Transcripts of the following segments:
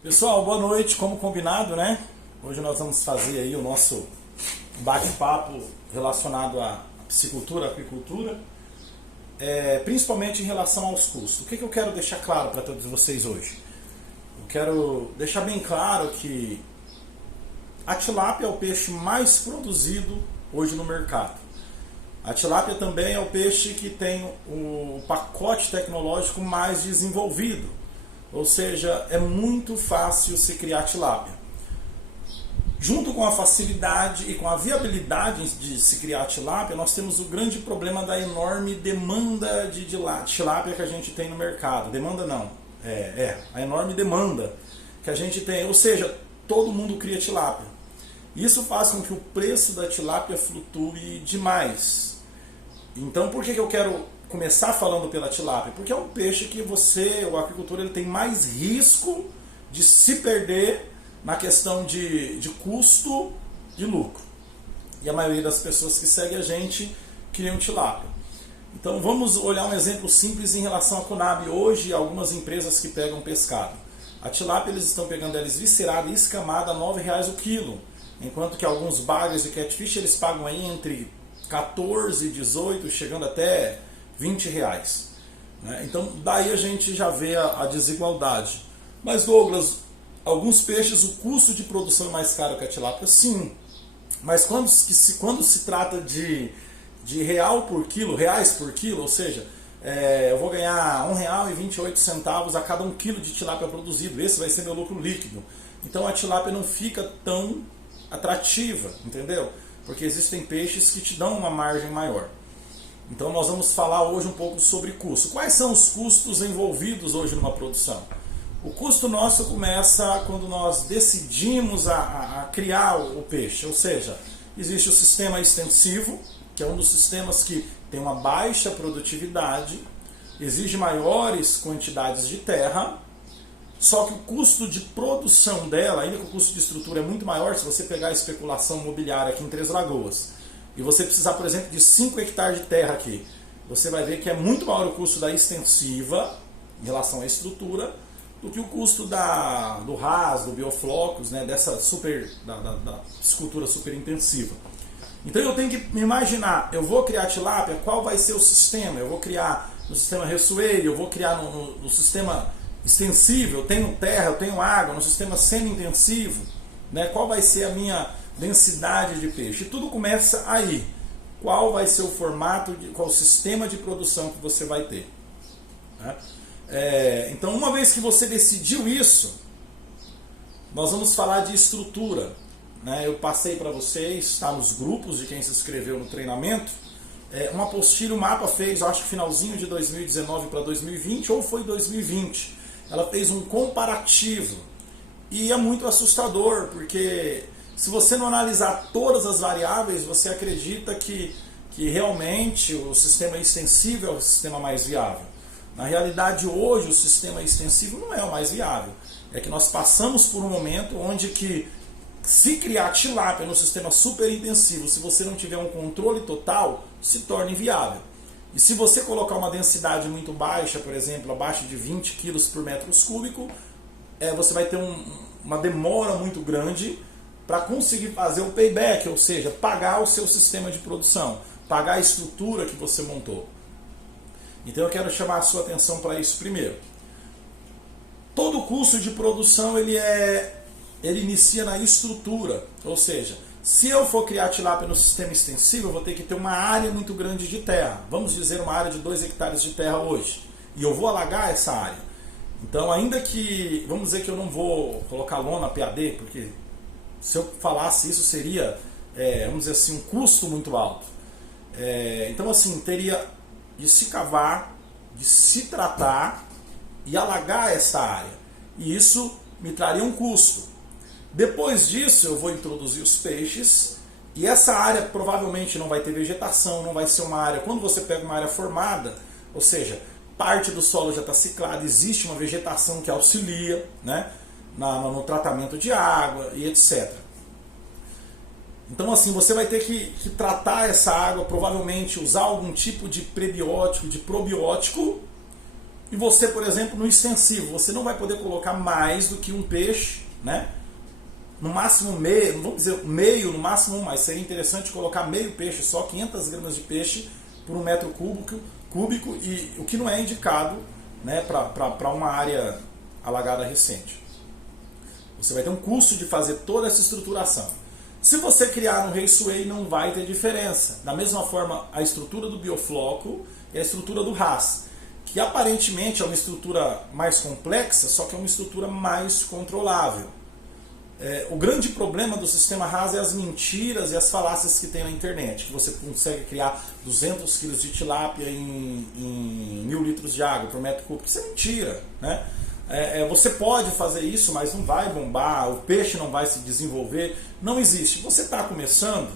Pessoal, boa noite, como combinado, né? Hoje nós vamos fazer aí o nosso bate-papo relacionado à piscicultura, à aquicultura, principalmente em relação aos custos. O que eu quero deixar claro para todos vocês hoje? Eu quero deixar bem claro que a tilápia é o peixe mais produzido hoje no mercado. A tilápia também é o peixe que tem o pacote tecnológico mais desenvolvido. Ou seja, é muito fácil se criar tilápia. Junto com a facilidade e com a viabilidade de se criar tilápia, nós temos o grande problema da enorme demanda de tilápia que a gente tem no mercado. Demanda não, a enorme demanda que a gente tem. Ou seja, todo mundo cria tilápia. Isso faz com que o preço da tilápia flutue demais. Então, por que eu quero começar falando pela tilápia? Porque é um peixe que o agricultor, ele tem mais risco de se perder na questão de custo e lucro. E a maioria das pessoas que seguem a gente criam tilápia. Então vamos olhar um exemplo simples em relação à Conab. Hoje, algumas empresas que pegam pescado. A tilápia, eles estão pegando ela esviscerada e escamada a R$9 o quilo. Enquanto que alguns bagres de catfish, eles pagam aí entre 14, 18, chegando até R$20. Então daí a gente já vê a desigualdade. Mas Douglas, alguns peixes o custo de produção é mais caro que a tilápia? Sim. Mas quando se trata de reais por quilo, ou seja, eu vou ganhar R$1,28 a cada 1 quilo de tilápia produzido. Esse vai ser meu lucro líquido. Então a tilápia não fica tão atrativa, entendeu? Porque existem peixes que te dão uma margem maior. Então nós vamos falar hoje um pouco sobre custo. Quais são os custos envolvidos hoje numa produção? O custo nosso começa quando nós decidimos a criar o peixe. Ou seja, existe o sistema extensivo, que é um dos sistemas que tem uma baixa produtividade, exige maiores quantidades de terra, só que o custo de produção dela, ainda que o custo de estrutura é muito maior, se você pegar a especulação imobiliária aqui em Três Lagoas, e você precisar, por exemplo, de 5 hectares de terra aqui, você vai ver que é muito maior o custo da extensiva, em relação à estrutura, do que o custo do RAS, do bioflocos, né, da piscicultura super intensiva. Então eu tenho que me imaginar, eu vou criar tilápia, qual vai ser o sistema? Eu vou criar no sistema ressueiro, eu vou criar no sistema extensivo, eu tenho terra, eu tenho água, no sistema semi-intensivo, né? Qual vai ser a minha densidade de peixe? E tudo começa aí. Qual vai ser o formato, qual o sistema de produção que você vai ter? Né? Então, uma vez que você decidiu isso, nós vamos falar de estrutura. Né? Eu passei para vocês, está nos grupos de quem se inscreveu no treinamento, uma apostila, o mapa fez, acho que finalzinho de 2019 para 2020, ou foi 2020. Ela fez um comparativo. E é muito assustador, porque se você não analisar todas as variáveis, você acredita que realmente o sistema extensivo é o sistema mais viável. Na realidade, hoje, o sistema extensivo não é o mais viável. É que nós passamos por um momento onde que, se criar tilápia no sistema super intensivo, se você não tiver um controle total, se torna inviável. E se você colocar uma densidade muito baixa, por exemplo, abaixo de 20 kg por metro cúbico, você vai ter uma demora muito grande para conseguir fazer o payback, ou seja, pagar o seu sistema de produção, pagar a estrutura que você montou. Então eu quero chamar a sua atenção para isso primeiro. Todo custo de produção ele inicia na estrutura, ou seja, se eu for criar tilápia no sistema extensivo, eu vou ter que ter uma área muito grande de terra. Vamos dizer uma área de 2 hectares de terra hoje. E eu vou alagar essa área. Então, ainda que, vamos dizer que eu não vou colocar lona PAD, porque se eu falasse isso seria, vamos dizer assim, um custo muito alto. Então, assim, teria de se cavar, de se tratar e alagar essa área. E isso me traria um custo. Depois disso eu vou introduzir os peixes e essa área provavelmente não vai ter vegetação, não vai ser uma área, quando você pega uma área formada, ou seja, parte do solo já está ciclado, existe uma vegetação que auxilia, né, no tratamento de água e etc. Então assim, você vai ter que tratar essa água, provavelmente usar algum tipo de prebiótico, de probiótico, E você, por exemplo, no extensivo, você não vai poder colocar mais do que um peixe, né? No máximo meio, não vamos dizer meio, no máximo um, mas seria interessante colocar meio peixe, só 500 gramas de peixe por um metro cúbico, e o que não é indicado, né, para uma área alagada recente. Você vai ter um custo de fazer toda essa estruturação. Se você criar um raceway, não vai ter diferença. Da mesma forma, a estrutura do biofloco e a estrutura do RAS, que aparentemente é uma estrutura mais complexa, só que é uma estrutura mais controlável. O grande problema do sistema RAS é as mentiras e as falácias que tem na internet, que você consegue criar 200 kg de tilápia em 1000 litros de água por metro cúbico. Isso é mentira, né? Você pode fazer isso, mas não vai bombar, o peixe não vai se desenvolver, não existe. Você está começando,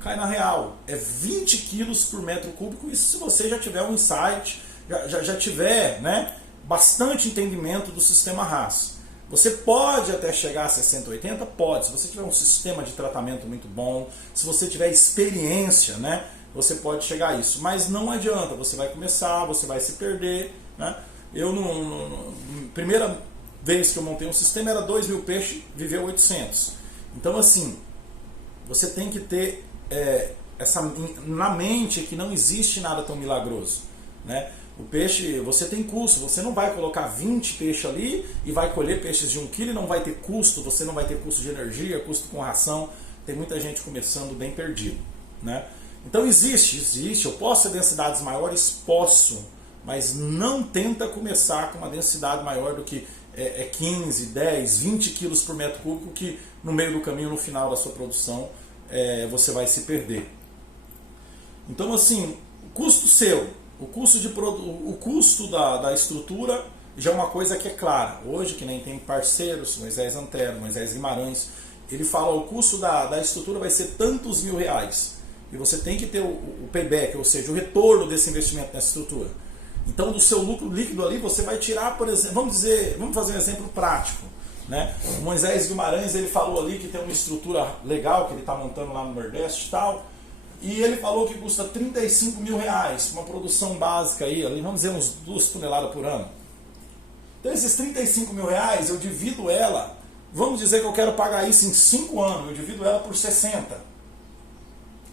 cai na real, é 20 quilos por metro cúbico, isso se você já tiver um insight, já tiver, né, bastante entendimento do sistema RAS. Você pode até chegar a 60, 80? Pode. Se você tiver um sistema de tratamento muito bom, se você tiver experiência, né, você pode chegar a isso. Mas não adianta, você vai começar, você vai se perder, né? Primeira vez que eu montei um sistema era 2.000 peixes, viveu 800. Então assim, você tem que ter na mente que não existe nada tão milagroso, né? O peixe, você tem custo, você não vai colocar 20 peixes ali e vai colher peixes de 1 kg e não vai ter custo, você não vai ter custo de energia, custo com ração. Tem muita gente começando bem perdido, né? Então existe, eu posso ter densidades maiores? Posso, mas não tenta começar com uma densidade maior do que 15, 10, 20 quilos por metro cúbico, que no meio do caminho, no final da sua produção, você vai se perder. Então assim, o custo seu, o custo da estrutura já é uma coisa que é clara. Hoje, que nem tem parceiros, Moisés Antero, Moisés Guimarães, ele fala o custo da estrutura vai ser tantos R$1.000. E você tem que ter o payback, ou seja, o retorno desse investimento nessa estrutura. Então, do seu lucro líquido ali, você vai tirar, por exemplo, vamos fazer um exemplo prático, né? O Moisés Guimarães, ele falou ali que tem uma estrutura legal, que ele está montando lá no Nordeste e tal, e ele falou que custa R$35.000, uma produção básica aí, vamos dizer uns 2 toneladas por ano. Então esses R$35.000, eu divido ela, vamos dizer que eu quero pagar isso em 5 anos, eu divido ela por 60.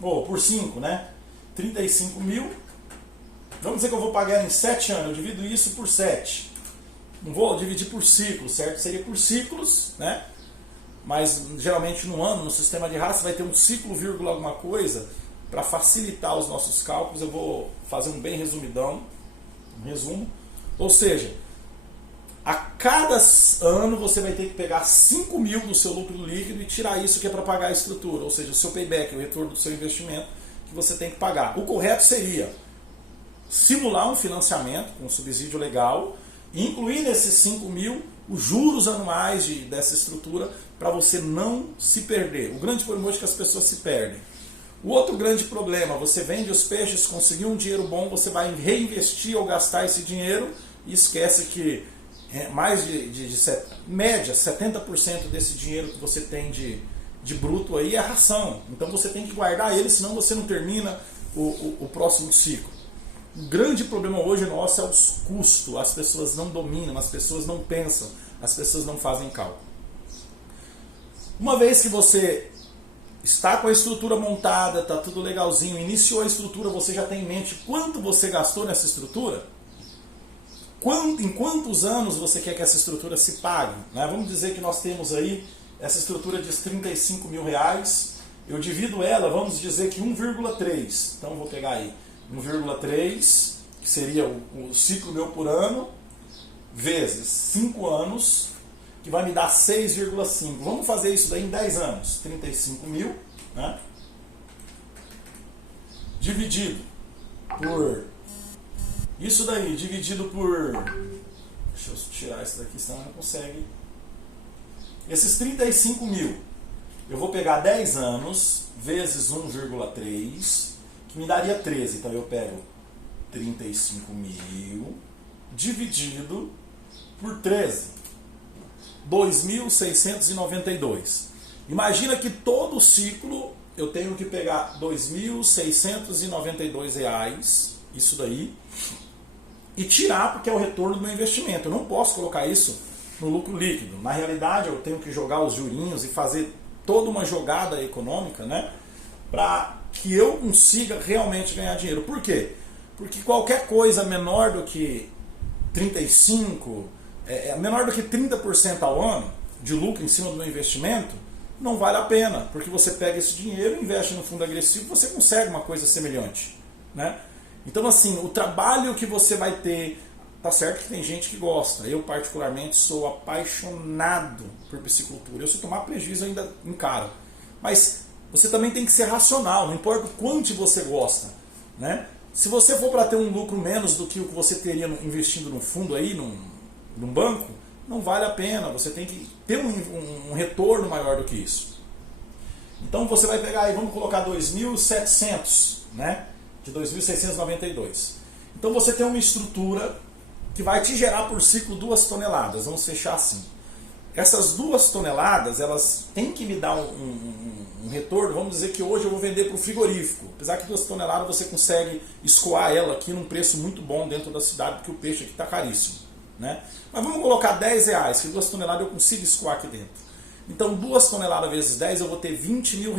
Ou por 5, né? 35 mil, vamos dizer que eu vou pagar em 7 anos, eu divido isso por 7. Não vou dividir por ciclos, certo? Seria por ciclos, né? Mas geralmente no ano, no sistema de RAS, vai ter um ciclo, vírgula, alguma coisa. Para facilitar os nossos cálculos, eu vou fazer um bem resumidão, um resumo. Ou seja, a cada ano você vai ter que pegar 5 mil do seu lucro líquido e tirar isso que é para pagar a estrutura. Ou seja, o seu payback, o retorno do seu investimento que você tem que pagar. O correto seria simular um financiamento com um subsídio legal e incluir nesses 5 mil os juros anuais dessa estrutura para você não se perder. O grande problema hoje é que as pessoas se perdem. O outro grande problema, você vende os peixes, conseguiu um dinheiro bom, você vai reinvestir ou gastar esse dinheiro e esquece que mais média, 70% desse dinheiro que você tem de bruto aí é ração. Então você tem que guardar ele, senão você não termina o próximo ciclo. O grande problema hoje nosso é os custos. As pessoas não dominam, as pessoas não pensam, as pessoas não fazem cálculo. Uma vez que você está com a estrutura montada, está tudo legalzinho, iniciou a estrutura, você já tem em mente quanto você gastou nessa estrutura? Em quantos anos você quer que essa estrutura se pague? Né? Vamos dizer que nós temos aí essa estrutura de R$35.000, eu divido ela, vamos dizer que 1,3. Então eu vou pegar aí 1,3, que seria o ciclo meu por ano, vezes 5 anos, que vai me dar 6,5. Vamos fazer isso daí em 10 anos. 35 mil, né? Dividido por... Isso daí, dividido por... Deixa eu tirar isso daqui, senão não consegue. Esses 35 mil, eu vou pegar 10 anos, vezes 1,3, que me daria 13. Então eu pego 35 mil, dividido por 13. 2.692. Imagina que todo ciclo eu tenho que pegar R$2.692, isso daí, e tirar, porque é o retorno do meu investimento. Eu não posso colocar isso no lucro líquido. Na realidade, eu tenho que jogar os jurinhos e fazer toda uma jogada econômica, né, para que eu consiga realmente ganhar dinheiro. Por quê? Porque qualquer coisa menor do que 35%, menor do que 30% ao ano de lucro em cima do meu investimento, não vale a pena, porque você pega esse dinheiro, investe no fundo agressivo, você consegue uma coisa semelhante, né? Então, assim, o trabalho que você vai ter, tá certo que tem gente que gosta. Eu, particularmente, sou apaixonado por piscicultura. Eu, se tomar prejuízo, ainda encaro. Mas você também tem que ser racional, não importa o quanto você gosta, né? Se você for para ter um lucro menos do que o que você teria investindo no fundo aí, num banco, não vale a pena. Você tem que ter um retorno maior do que isso. Então você vai pegar aí, vamos colocar 2.700, né? De 2.692. Então você tem uma estrutura que vai te gerar por ciclo 2 toneladas. Vamos fechar assim. Essas 2 toneladas, elas têm que me dar um retorno. Vamos dizer que hoje eu vou vender para o frigorífico. Apesar que 2 toneladas você consegue escoar ela aqui num preço muito bom dentro da cidade, porque o peixe aqui está caríssimo, né? Mas vamos colocar R$10, que 2 toneladas eu consigo escoar aqui dentro. Então 2 toneladas vezes 10 eu vou ter R$20 mil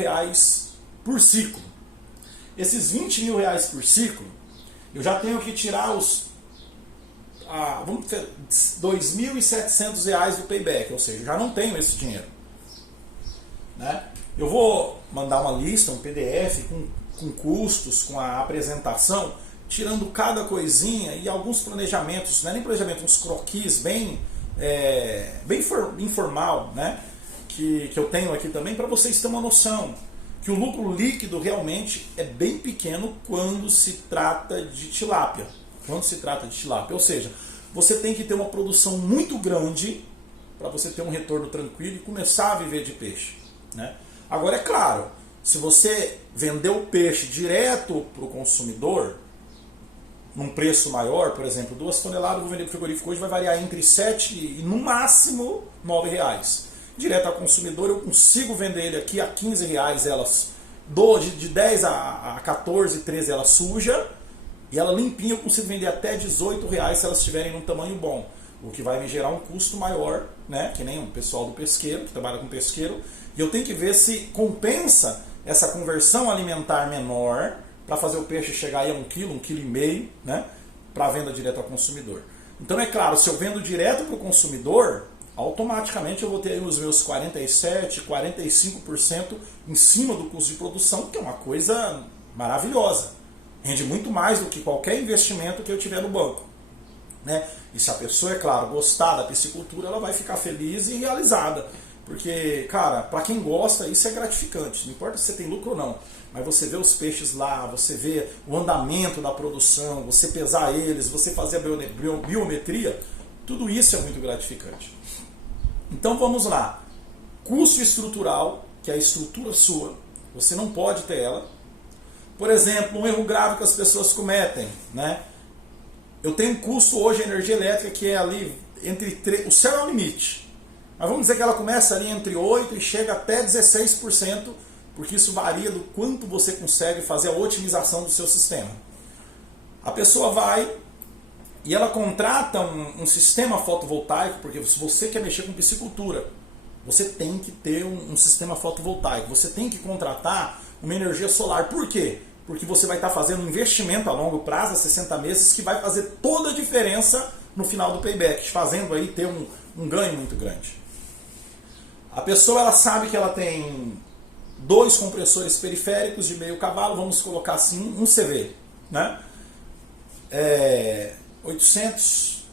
por ciclo. Esses R$20 mil por ciclo, eu já tenho que tirar os vamos ter R$2.700 do payback, ou seja, eu já não tenho esse dinheiro, né? Eu vou mandar uma lista, um PDF com custos, com a apresentação, tirando cada coisinha e alguns planejamentos, não é nem planejamento, uns croquis bem informal, né? Que eu tenho aqui também, para vocês terem uma noção que o lucro líquido realmente é bem pequeno quando se trata de tilápia. Ou seja, você tem que ter uma produção muito grande para você ter um retorno tranquilo e começar a viver de peixe, né? Agora, é claro, se você vender o peixe direto para o consumidor, num preço maior, por exemplo, 2 toneladas, eu vou vender para o frigorífico hoje, vai variar entre 7 e no máximo R$9. Direto ao consumidor, eu consigo vender ele aqui a R$15, elas de 10 a 14, 13 ela suja, e ela limpinha eu consigo vender até R$18 se elas estiverem num tamanho bom, o que vai me gerar um custo maior, né? Que nem o pessoal do pesqueiro, que trabalha com pesqueiro, e eu tenho que ver se compensa essa conversão alimentar menor para fazer o peixe chegar aí a 1 kg, 1,5 kg, né? Para venda direto ao consumidor. Então é claro, se eu vendo direto para o consumidor, automaticamente eu vou ter aí os meus 47%, 45% em cima do custo de produção, que é uma coisa maravilhosa. Rende muito mais do que qualquer investimento que eu tiver no banco, né? E se a pessoa, é claro, gostar da piscicultura, ela vai ficar feliz e realizada. Porque, cara, para quem gosta, isso é gratificante. Não importa se você tem lucro ou não, mas você vê os peixes lá, você vê o andamento da produção, você pesar eles, você fazer a biometria, tudo isso é muito gratificante. Então vamos lá. Custo estrutural, que é a estrutura sua, você não pode ter ela. Por exemplo, um erro grave que as pessoas cometem, né? Eu tenho um custo hoje de energia elétrica que é ali o céu é o limite. Mas vamos dizer que ela começa ali entre 8% e chega até 16%, porque isso varia do quanto você consegue fazer a otimização do seu sistema. A pessoa vai e ela contrata um sistema fotovoltaico, porque se você quer mexer com piscicultura, você tem que ter um sistema fotovoltaico, você tem que contratar uma energia solar. Por quê? Porque você vai estar fazendo um investimento a longo prazo, a 60 meses, que vai fazer toda a diferença no final do payback, te fazendo aí ter um ganho muito grande. A pessoa, ela sabe que ela tem 2 compressores periféricos de meio cavalo, vamos colocar assim, um CV, né? 800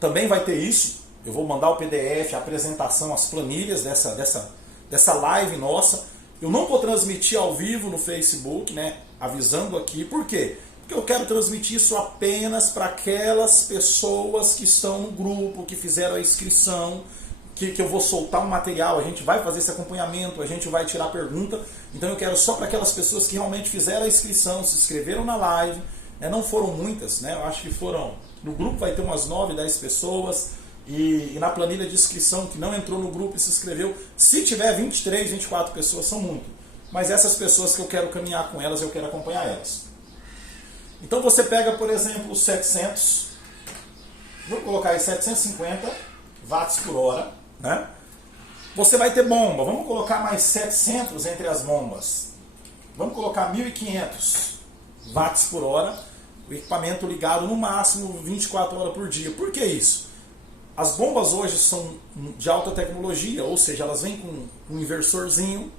também vai ter isso. Eu vou mandar o PDF, a apresentação, as planilhas dessa live nossa. Eu não vou transmitir ao vivo no Facebook, né? Avisando aqui. Por quê? Porque eu quero transmitir isso apenas para aquelas pessoas que estão no grupo, que fizeram a inscrição, que eu vou soltar um material, a gente vai fazer esse acompanhamento, a gente vai tirar pergunta. Então eu quero só para aquelas pessoas que realmente fizeram a inscrição, se inscreveram na live, né? Não foram muitas, né? Eu acho que foram, no grupo vai ter umas 9, 10 pessoas, e na planilha de inscrição que não entrou no grupo e se inscreveu, se tiver 23, 24 pessoas, são muito. Mas essas pessoas que eu quero caminhar com elas, eu quero acompanhar elas. Então você pega, por exemplo, 700, vou colocar aí 750 watts por hora, né? Você vai ter bomba, vamos colocar mais 700 entre as bombas. Vamos colocar 1.500 watts por hora, o equipamento ligado no máximo 24 horas por dia. Por que isso? As bombas hoje são de alta tecnologia, ou seja, elas vêm com um inversorzinho,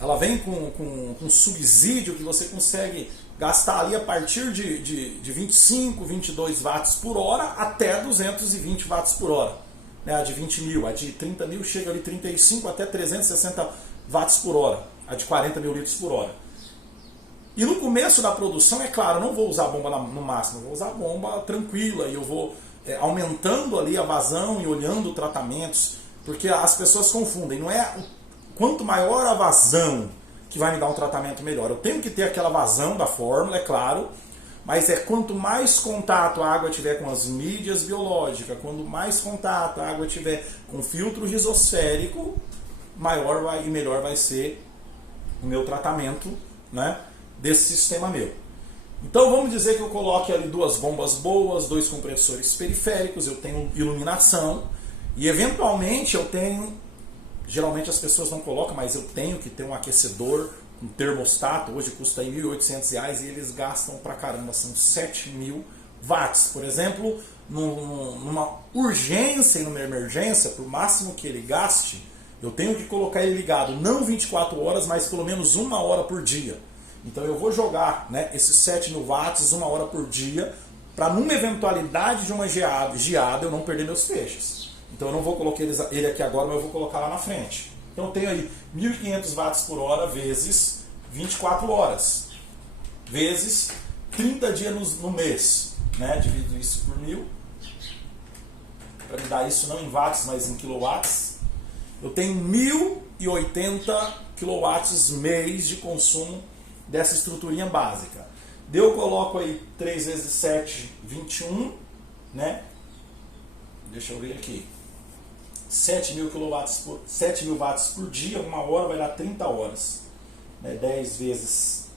ela vem com subsídio que você consegue gastar ali a partir de 25, 22 watts por hora até 220 watts por hora. A de 20 mil, a de 30 mil chega ali 35 até 360 watts por hora, a de 40 mil litros por hora. E no começo da produção, é claro, eu não vou usar a bomba no máximo, eu vou usar a bomba tranquila e eu vou aumentando ali a vazão e olhando tratamentos, porque as pessoas confundem, não é quanto maior a vazão que vai me dar um tratamento melhor. Eu tenho que ter aquela vazão da fórmula, é claro, mas quanto mais contato a água tiver com as mídias biológicas, quanto mais contato a água tiver com o filtro rizosférico, maior e melhor vai ser o meu tratamento, né, desse sistema meu. Então vamos dizer que eu coloque ali 2 bombas boas, 2 compressores periféricos, eu tenho iluminação e eventualmente eu tenho, geralmente as pessoas não colocam, mas eu tenho que ter um aquecedor, um termostato, hoje custa aí R$ 1.800 e eles gastam pra caramba, são 7.000 watts. Por exemplo, numa urgência e numa emergência, por máximo que ele gaste, eu tenho que colocar ele ligado não 24 horas, mas pelo menos 1 hora por dia. Então eu vou jogar, né, esses 7.000 watts 1 hora por dia, para numa eventualidade de uma geada eu não perder meus peixes. Então eu não vou colocar ele aqui agora, mas eu vou colocar lá na frente. Então eu tenho aí 1.500 watts por hora vezes 24 horas, vezes 30 dias no mês, né? Divido isso por 1.000, para me dar isso não em watts, mas em quilowatts. Eu tenho 1.080 quilowatts mês de consumo dessa estruturinha básica. Daí eu coloco aí 3 vezes 7, 21, né? Deixa eu ver aqui. 7.000 watts por dia, 1 hora vai dar 30 horas. 10 vezes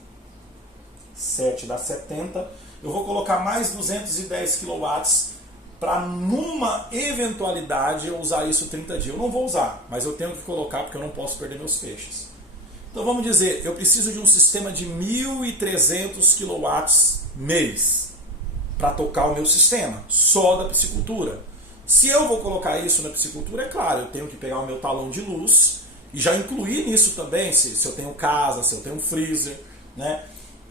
7 dá 70. Eu vou colocar mais 210 kW para numa eventualidade eu usar isso 30 dias. Eu não vou usar, mas eu tenho que colocar porque eu não posso perder meus peixes. Então vamos dizer, eu preciso de um sistema de 1.300 kW mês para tocar o meu sistema, só da piscicultura. Se eu vou colocar isso na piscicultura, é claro, eu tenho que pegar o meu talão de luz e já incluir nisso também, se eu tenho casa, se eu tenho um freezer, né?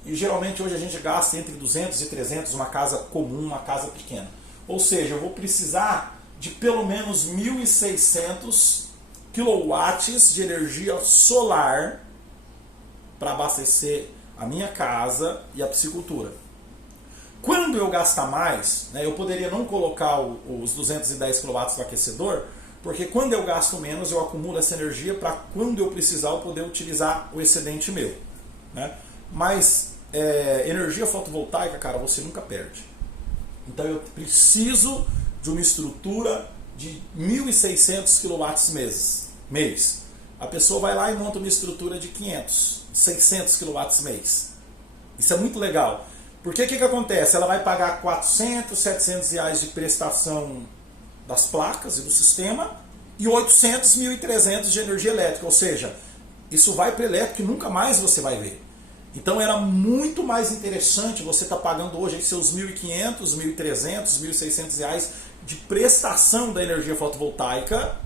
E geralmente hoje a gente gasta entre 200 e 300, uma casa comum, uma casa pequena. Ou seja, eu vou precisar de pelo menos 1.600 quilowatts de energia solar para abastecer a minha casa e a piscicultura. Quando eu gastar mais, né, eu poderia não colocar os 210 kW do aquecedor, porque quando eu gasto menos, eu acumulo essa energia para quando eu precisar eu poder utilizar o excedente meu, né? Mas energia fotovoltaica, cara, você nunca perde. Então eu preciso de uma estrutura de 1.600 kW mês. A pessoa vai lá e monta uma estrutura de 500, 600 kW mês. Isso é muito legal. Porque o que acontece? Ela vai pagar 400, 700 reais de prestação das placas e do sistema e 800, 1.300 de energia elétrica. Ou seja, isso vai para elétrico e nunca mais você vai ver. Então era muito mais interessante você estar pagando hoje aí seus 1.500, 1.300, 1.600 reais de prestação da energia fotovoltaica.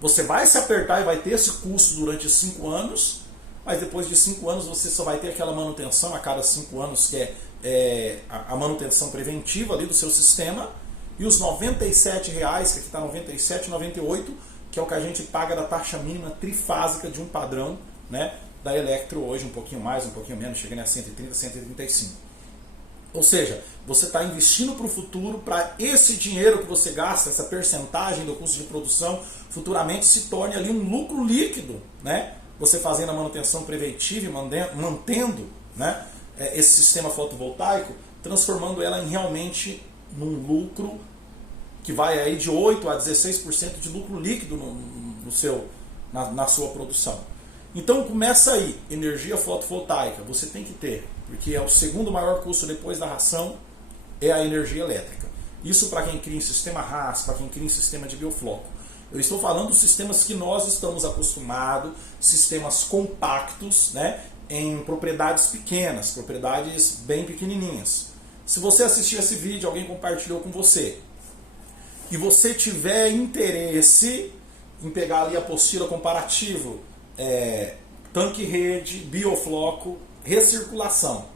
Você vai se apertar e vai ter esse custo durante 5 anos, mas depois de 5 anos você só vai ter aquela manutenção a cada 5 anos, que é a manutenção preventiva ali do seu sistema, e os R$97, que aqui está R$97,98, que é o que a gente paga da taxa mínima trifásica de um padrão, né, da Electro hoje, um pouquinho mais, um pouquinho menos, chegando a 130, 135. Ou seja, você está investindo para o futuro, para esse dinheiro que você gasta, essa percentagem do custo de produção, futuramente se torne ali um lucro líquido, né? Você fazendo a manutenção preventiva e mantendo, né, esse sistema fotovoltaico, transformando ela em realmente num lucro que vai aí de 8 a 16% de lucro líquido na sua produção. Então começa aí, energia fotovoltaica, você tem que ter, porque é o segundo maior custo depois da ração, é a energia elétrica. Isso para quem cria em sistema RAS, para quem cria em sistema de biofloco. Eu estou falando dos sistemas que nós estamos acostumados, sistemas compactos, né, em propriedades pequenas, propriedades bem pequenininhas. Se você assistiu esse vídeo, alguém compartilhou com você, e você tiver interesse em pegar ali a apostila comparativa, tanque-rede, biofloco, recirculação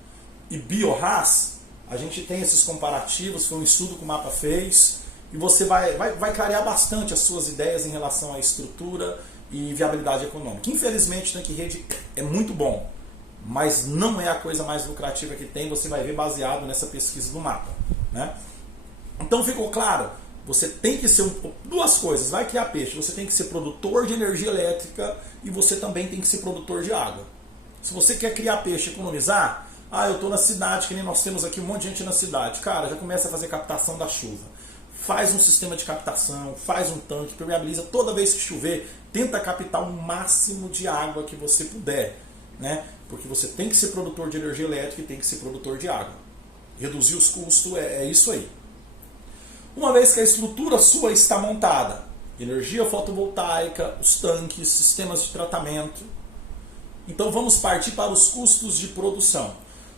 e biorras, a gente tem esses comparativos, foi um estudo que o Mapa fez, e você vai clarear bastante as suas ideias em relação à estrutura e viabilidade econômica. Infelizmente, tanque-rede é muito bom, mas não é a coisa mais lucrativa que tem, você vai ver baseado nessa pesquisa do Mapa, né? Então ficou claro, você tem que ser duas coisas, vai criar peixe, você tem que ser produtor de energia elétrica e você também tem que ser produtor de água. Se você quer criar peixe e economizar, eu estou na cidade, que nem nós temos aqui um monte de gente na cidade, cara, já começa a fazer captação da chuva. Faz um sistema de captação, faz um tanque, permeabiliza toda vez que chover, tenta captar o máximo de água que você puder, né? Porque você tem que ser produtor de energia elétrica e tem que ser produtor de água. Reduzir os custos é isso aí. Uma vez que a estrutura sua está montada, energia fotovoltaica, os tanques, sistemas de tratamento, então vamos partir para os custos de produção.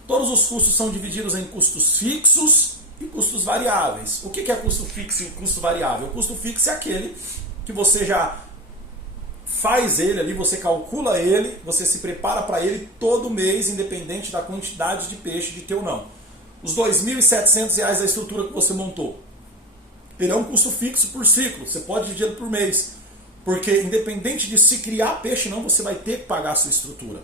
Todos os custos são divididos em custos fixos e custos variáveis. O que é custo fixo e custo variável? O custo fixo é aquele que você já faz ele ali, você calcula ele, você se prepara para ele todo mês, independente da quantidade de peixe de ter ou não. Os R$ 2.700 da estrutura que você montou, ele é um custo fixo por ciclo, você pode dividir por mês, porque independente de se criar peixe não, você vai ter que pagar a sua estrutura.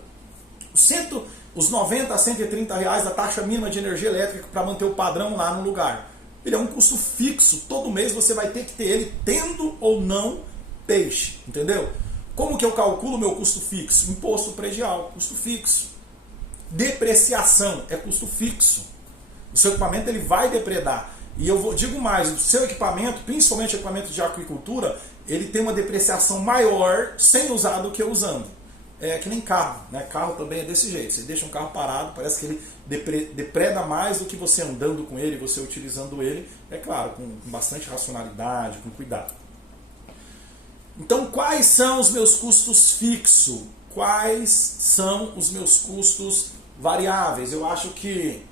Os 90 a 130 reais da taxa mínima de energia elétrica para manter o padrão lá no lugar, ele é um custo fixo, todo mês você vai ter que ter ele, tendo ou não peixe, entendeu? Como que eu calculo o meu custo fixo? Imposto predial, custo fixo. Depreciação é custo fixo. O seu equipamento ele vai depredar. E digo mais, o seu equipamento, principalmente o equipamento de aquicultura, ele tem uma depreciação maior sem usar do que usando. É que nem carro, né? Carro também é desse jeito. Você deixa um carro parado, parece que ele depreda mais do que você andando com ele, você utilizando ele. É claro, com bastante racionalidade, com cuidado. Então, quais são os meus custos fixos? Quais são os meus custos variáveis? Eu acho que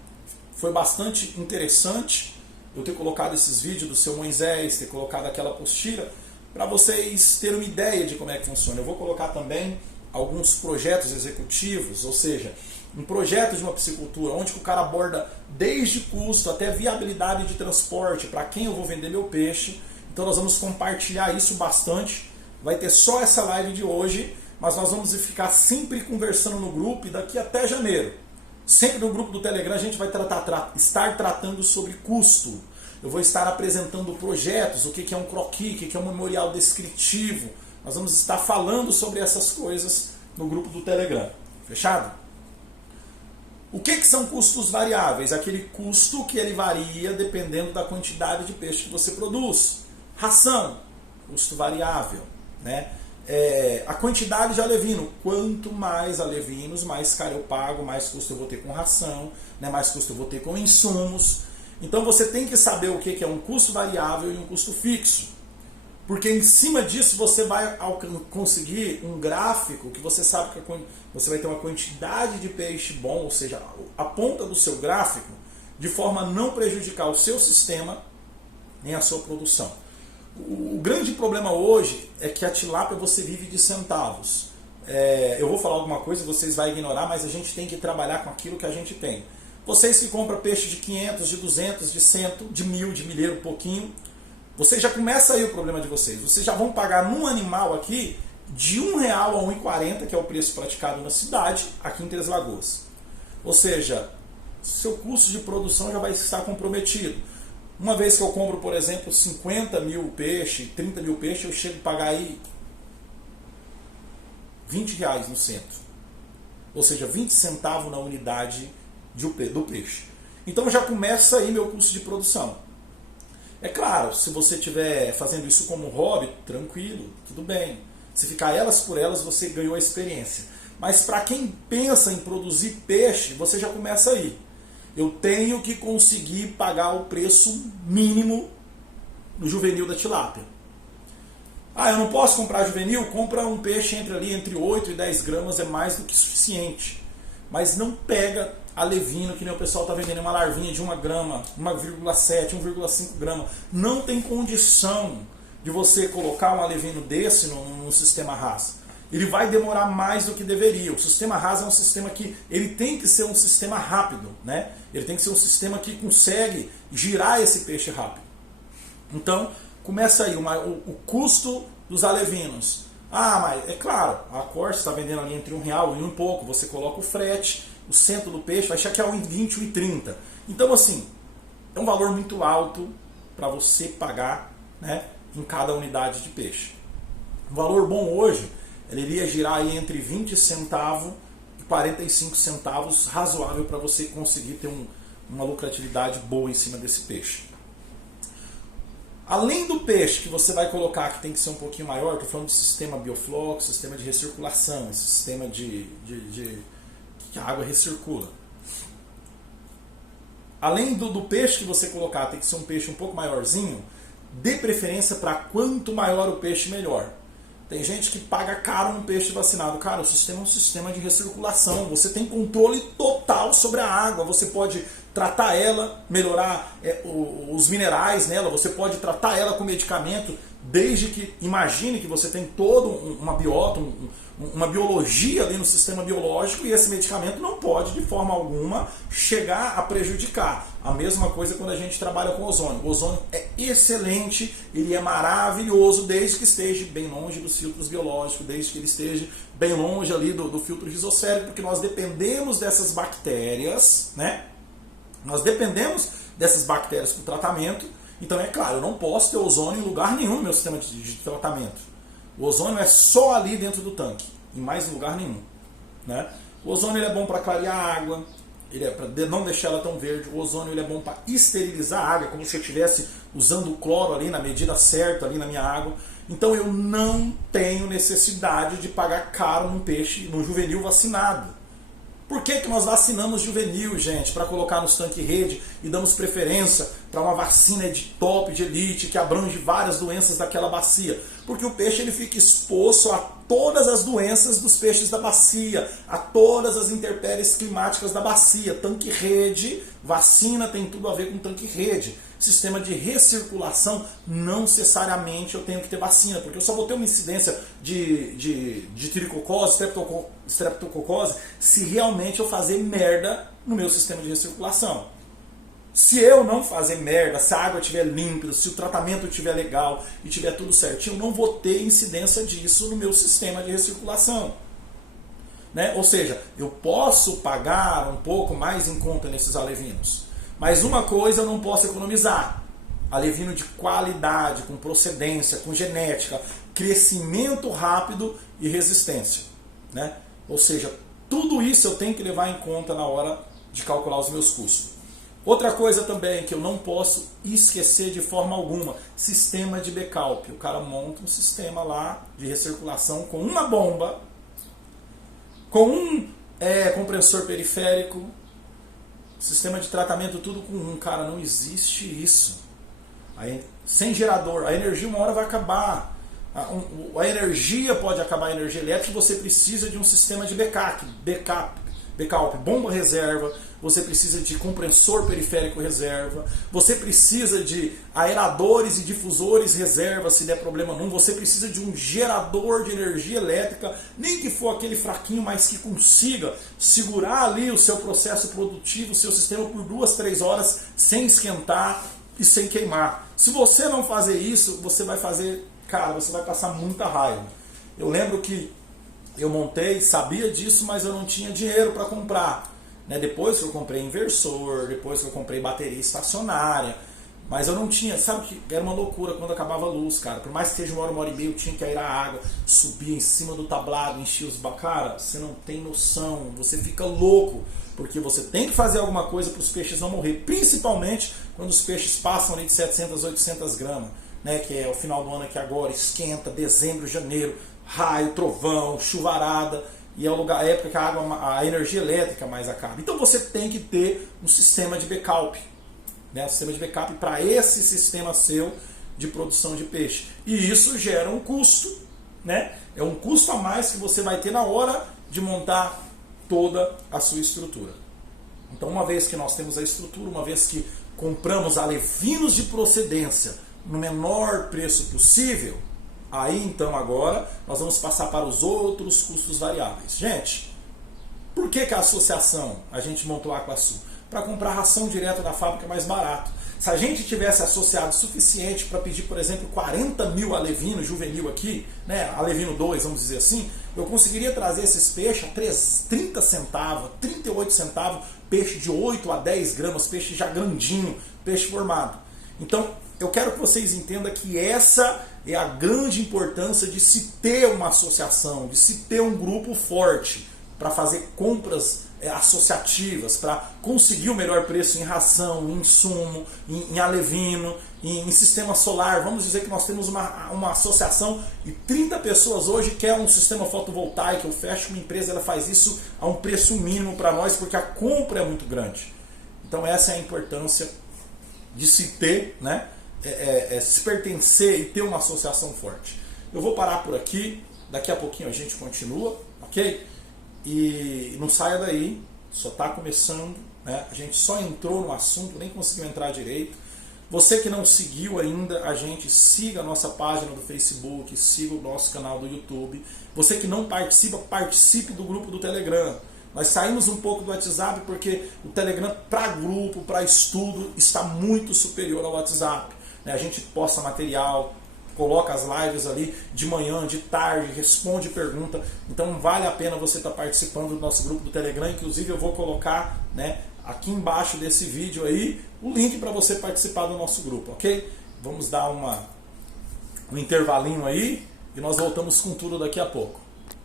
foi bastante interessante eu ter colocado esses vídeos do seu Moisés, ter colocado aquela apostila, para vocês terem uma ideia de como é que funciona. Eu vou colocar também alguns projetos executivos, ou seja, um projeto de uma piscicultura, onde o cara aborda desde custo até viabilidade de transporte, para quem eu vou vender meu peixe. Então nós vamos compartilhar isso bastante. Vai ter só essa live de hoje, mas nós vamos ficar sempre conversando no grupo e daqui até janeiro. Sempre no grupo do Telegram a gente vai estar tratando sobre custo. Eu vou estar apresentando projetos, o que é um croquis, o que é um memorial descritivo. Nós vamos estar falando sobre essas coisas no grupo do Telegram. Fechado? O que são custos variáveis? Aquele custo que ele varia dependendo da quantidade de peixe que você produz. Ração, custo variável, né? A quantidade de alevino, quanto mais alevinos, mais caro eu pago, mais custo eu vou ter com ração, né? Mais custo eu vou ter com insumos. Então você tem que saber o que é um custo variável e um custo fixo, porque em cima disso você vai conseguir um gráfico que você sabe que você vai ter uma quantidade de peixe bom, ou seja, a ponta do seu gráfico, de forma a não prejudicar o seu sistema nem a sua produção. O grande problema hoje é que a tilápia você vive de centavos. Eu vou falar alguma coisa, vocês vão ignorar, mas a gente tem que trabalhar com aquilo que a gente tem. Vocês que compram peixe de 500, de 200, de 100, de 1000, de milheiro, um pouquinho, vocês já começa aí o problema de vocês. Vocês já vão pagar num animal aqui de R$1 a R$1,40, que é o preço praticado na cidade, aqui em Três Lagoas. Ou seja, seu custo de produção já vai estar comprometido. Uma vez que eu compro, por exemplo, 50 mil peixe, 30 mil peixe, eu chego a pagar aí R$20 no centro. Ou seja, 20 centavos na unidade do peixe. Então já começa aí meu custo de produção. É claro, se você estiver fazendo isso como hobby, tranquilo, tudo bem. Se ficar elas por elas, você ganhou a experiência. Mas para quem pensa em produzir peixe, você já começa aí. Eu tenho que conseguir pagar o preço mínimo no juvenil da tilápia. Ah, eu não posso comprar juvenil? Compra um peixe entre 8 e 10 gramas, é mais do que suficiente. Mas não pega alevino, que nem o pessoal está vendendo uma larvinha de 1 grama, 1,7, 1,5 grama. Não tem condição de você colocar um alevino desse no sistema RAS. Ele vai demorar mais do que deveria. O sistema RAS é um sistema que ele tem que ser um sistema rápido, né? Ele tem que ser um sistema que consegue girar esse peixe rápido. Então, começa aí o custo dos alevinos. Ah, mas é claro, a Corsa está vendendo ali entre R$1 e um pouco. Você coloca o frete, o centro do peixe vai achar que é R$1,20, R$1,30. Então, assim, é um valor muito alto para você pagar, né, em cada unidade de peixe. Um valor bom hoje, ele iria girar aí entre 20 centavos e 45 centavos, razoável para você conseguir ter uma lucratividade boa em cima desse peixe. Além do peixe que você vai colocar, que tem que ser um pouquinho maior, estou falando de sistema bioflox, sistema de recirculação, esse sistema de que a água recircula. Além do peixe que você colocar, tem que ser um peixe um pouco maiorzinho, dê preferência para quanto maior o peixe, melhor. Tem gente que paga caro um peixe vacinado. Cara, o sistema é um sistema de recirculação. Você tem controle total sobre a água. Você pode tratar ela, melhorar os minerais nela. Você pode tratar ela com medicamento, desde que, imagine que você tem toda uma biota, uma biologia ali no sistema biológico, e esse medicamento não pode, de forma alguma, chegar a prejudicar. A mesma coisa quando a gente trabalha com ozônio. O ozônio é excelente, ele é maravilhoso, desde que esteja bem longe dos filtros biológicos, desde que ele esteja bem longe ali do filtro rizosférico, porque nós dependemos dessas bactérias, né? Nós dependemos dessas bactérias para o tratamento. Então, é claro, eu não posso ter ozônio em lugar nenhum no meu sistema de tratamento. O ozônio é só ali dentro do tanque, em mais lugar nenhum, né? O ozônio ele é bom para clarear a água, ele é para não deixar ela tão verde. O ozônio ele é bom para esterilizar a água, como se eu estivesse usando o cloro ali na medida certa ali na minha água. Então eu não tenho necessidade de pagar caro num peixe, num juvenil vacinado. Por que nós vacinamos juvenil, gente, para colocar nos tanques rede e damos preferência para uma vacina de top, de elite, que abrange várias doenças daquela bacia? Porque o peixe ele fica exposto a todas as doenças dos peixes da bacia, a todas as intempéries climáticas da bacia. Tanque rede, vacina tem tudo a ver com tanque rede. Sistema de recirculação, não necessariamente eu tenho que ter vacina, porque eu só vou ter uma incidência de tricocose, streptococose, se realmente eu fazer merda no meu sistema de recirculação. Se eu não fazer merda, se a água estiver límpida, se o tratamento estiver legal e estiver tudo certinho, eu não vou ter incidência disso no meu sistema de recirculação. Né? Ou seja, eu posso pagar um pouco mais em conta nesses alevinos. Mas uma coisa eu não posso economizar: alevino de qualidade, com procedência, com genética, crescimento rápido e resistência, né? Ou seja, tudo isso eu tenho que levar em conta na hora de calcular os meus custos. Outra coisa também que eu não posso esquecer de forma alguma: sistema de backup. O cara monta um sistema lá de recirculação com uma bomba, com um compressor periférico, sistema de tratamento tudo com um. Cara, não existe isso. Aí, sem gerador, a energia uma hora vai acabar. A energia pode acabar, a energia elétrica. Você precisa de um sistema de backup, bomba reserva. Você precisa de compressor periférico reserva. Você precisa de aeradores e difusores reserva se der problema nenhum. Você precisa de um gerador de energia elétrica, nem que for aquele fraquinho, mas que consiga segurar ali o seu processo produtivo, o seu sistema por 2, 3 horas sem esquentar e sem queimar. Se você não fazer isso, você vai fazer, cara, você vai passar muita raiva. Eu lembro que eu montei, sabia disso, mas eu não tinha dinheiro para comprar. Depois que eu comprei inversor, depois que eu comprei bateria estacionária, mas eu não tinha, sabe que era uma loucura quando acabava a luz, cara. Por mais que seja 1 hora e meia, eu tinha que ir à água, subir em cima do tablado, encher os... Cara, você não tem noção, você fica louco, porque você tem que fazer alguma coisa para os peixes não morrer, principalmente quando os peixes passam ali de 700, 800 gramas, né, que é o final do ano aqui agora, esquenta, dezembro, janeiro, raio, trovão, chuvarada, e é a época que a energia elétrica mais acaba. Então você tem que ter um sistema de backup, né? Um sistema de backup para esse sistema seu de produção de peixe. E isso gera um custo, né? É um custo a mais que você vai ter na hora de montar toda a sua estrutura. Então, uma vez que nós temos a estrutura, uma vez que compramos alevinos de procedência no menor preço possível, aí então agora nós vamos passar para os outros custos variáveis. Gente, por que a associação a gente montou a Aquasul? Para comprar ração direto da fábrica mais barato. Se a gente tivesse associado o suficiente para pedir, por exemplo, 40 mil alevinos juvenil aqui, né, alevino 2, vamos dizer assim, eu conseguiria trazer esses peixes a 30 centavos, 38 centavos, peixe de 8 a 10 gramas, peixe já grandinho, peixe formado. Então, eu quero que vocês entendam que essa é a grande importância de se ter uma associação, de se ter um grupo forte para fazer compras associativas, para conseguir o melhor preço em ração, em insumo, em alevino, em sistema solar. Vamos dizer que nós temos uma associação e 30 pessoas hoje querem um sistema fotovoltaico. Eu fecho uma empresa, ela faz isso a um preço mínimo para nós, porque a compra é muito grande. Então essa é a importância de se ter, né, se pertencer e ter uma associação forte. Eu vou parar por aqui, daqui a pouquinho a gente continua, ok? E não saia daí, só está começando, né? A gente só entrou no assunto, nem conseguiu entrar direito. Você que não seguiu ainda a gente, siga a nossa página do Facebook, siga o nosso canal do YouTube. Você que não participa, participe do grupo do Telegram. Nós saímos um pouco do WhatsApp porque o Telegram para grupo, para estudo, está muito superior ao WhatsApp. A gente posta material, coloca as lives ali de manhã, de tarde, responde pergunta. Então vale a pena você estar participando do nosso grupo do Telegram. Inclusive eu vou colocar, né, aqui embaixo desse vídeo aí o link para você participar do nosso grupo, ok? Vamos dar um intervalinho aí e nós voltamos com tudo daqui a pouco.